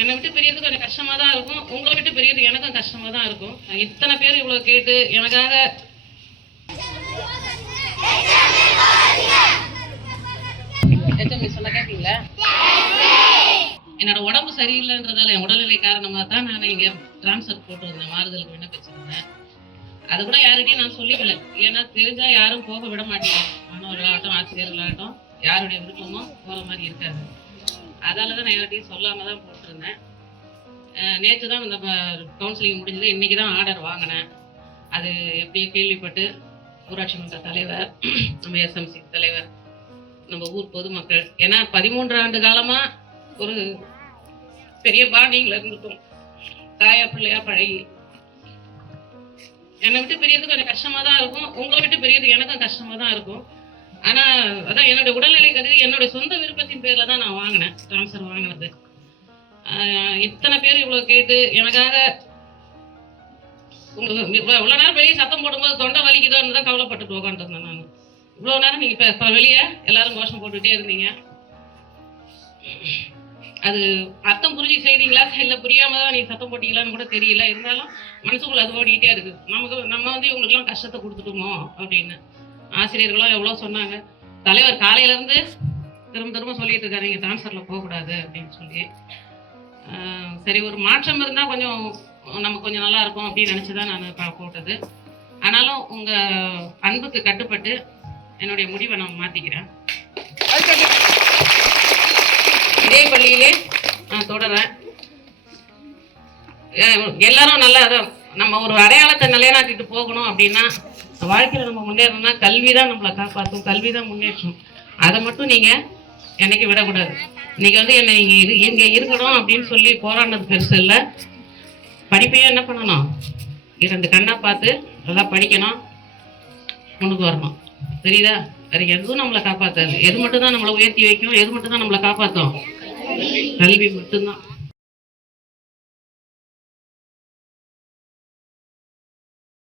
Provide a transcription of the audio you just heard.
என்னை விட்டு பிரியறது கொஞ்சம் கஷ்டமாக தான் இருக்கும், உங்களை விட்டு பிரியறது எனக்கும் கஷ்டமாக தான் இருக்கும். இத்தனை பேர் இவ்வளோ கேட்டு எனக்காக சொல்ல கேட்டீங்களா? என்னோட உடம்பு சரியில்லைன்றதால என் உடல்நிலை காரணமாக தான் நான் இங்கே டிரான்ஸ்ஃபர் போட்டு வந்தேன், மாறுதலுக்கு விண்ணப்பிச்சிருந்தேன். அது கூட யார்கிட்டையும் நான் சொல்லிக்கல, ஏன்னா தெரிஞ்சா யாரும் போக விட மாட்டேங்க. மாணவர்களாகட்டும் ஆசிரியர்களாகட்டும் யாருடைய விருப்பமோ போகிற மாதிரி இருக்காது. அதால தான் நான் யார்கிட்டையும் சொல்லாமல் தான் போட்டிருந்தேன். நேற்று தான் இந்த கவுன்சிலிங் முடிஞ்சது, இன்றைக்கி தான் ஆர்டர் வாங்கினேன். அது எப்படியோ கேள்விப்பட்டு ஊராட்சி மன்ற தலைவர், நம்ம எஸ்எம்சி தலைவர், நம்ம ஊர் பொதுமக்கள், ஏன்னா 13 ஆண்டு காலமாக ஒரு பெரிய பாண்டிங்கில் இருந்துட்டோம், தாயா பிள்ளையா பழகி. என்னை விட்டு பிரியறது கொஞ்சம் கஷ்டமாக தான் இருக்கும், உங்களை விட்டு பிரியறது எனக்கும் கஷ்டமாக தான் இருக்கும். ஆனால் அதான் என்னுடைய உடல்நிலை கருதி என்னுடைய சொந்த விருப்பத்தின் பேரில் தான் நான் வாங்கினேன், ட்ரான்ஸ்ஃபர் வாங்கினது. இத்தனை பேர் இவ்வளோ கேட்டு எனக்காக இவ்வளோ நேரம் வெளியே சத்தம் போடும்போது தொண்டை வலிக்குதோன்னு தான் கவலைப்பட்டுட்டு உட்காந்துருந்தேன் நான். இவ்வளோ நேரம் நீங்கள் இப்போ வெளியே எல்லாரும் கோஷம் போட்டுகிட்டே இருந்தீங்க. அது அர்த்தம் புரிஞ்சு செய்தீங்களா இல்லை புரியாம தான் நீங்கள் சத்தம் போட்டீங்களான்னு கூட தெரியல. இருந்தாலும் மனசுக்குள்ள அது ஓடிக்கிட்டே இருக்குது. நம்ம வந்து இவங்களுக்குலாம் கஷ்டத்தை கொடுத்துட்டோமோ அப்படின்னு. ஆசிரியர்களும் எவ்வளோ சொன்னாங்க. தலைவர் காலையிலேருந்து திரும்ப சொல்லிட்டு இருக்காரு, நீங்கள் ட்ரான்ஸ்ஃபரில் போகக்கூடாது அப்படின்னு சொல்லி. சரி, ஒரு மாற்றம் இருந்தால் கொஞ்சம் நமக்கு கொஞ்சம் நல்லா இருக்கும் அப்படின்னு நினச்சி தான் நான் போட்டது. ஆனாலும் உங்கள் அன்புக்கு கட்டுப்பட்டு என்னுடைய முடிவை நான் மாற்றிக்கிறேன். இதே பள்ளியிலே நான் தொடரேன். எல்லாரும் நல்லா நம்ம ஒரு அடையாளத்தை நிலைநாட்டிட்டு போகணும் அப்படின்னா, வாழ்க்கையில் நம்ம முன்னேறணும்னா கல்வி தான் நம்மளை காப்பாற்றும், கல்வி தான் முன்னேற்றும். அதை மட்டும் நீங்கள் என்னைக்கு விடக்கூடாது. இன்னைக்கு வந்து என்னை இங்கே இருக்கணும் அப்படின்னு சொல்லி போராடினது பெருசு இல்லை. படிப்பையும் என்ன பண்ணணும், 2 கண்ணா பார்த்து நல்லா படிக்கணும், முன்னுக்கு வரணும். தெரியுதா? வேற எதுவும் நம்மளை காப்பாற்றாது. எது மட்டும் தான் நம்மளை உயர்த்தி வைக்கும், எது மட்டும் தான் நம்மளை காப்பாற்றும்? கல்வி மட்டும்தான்.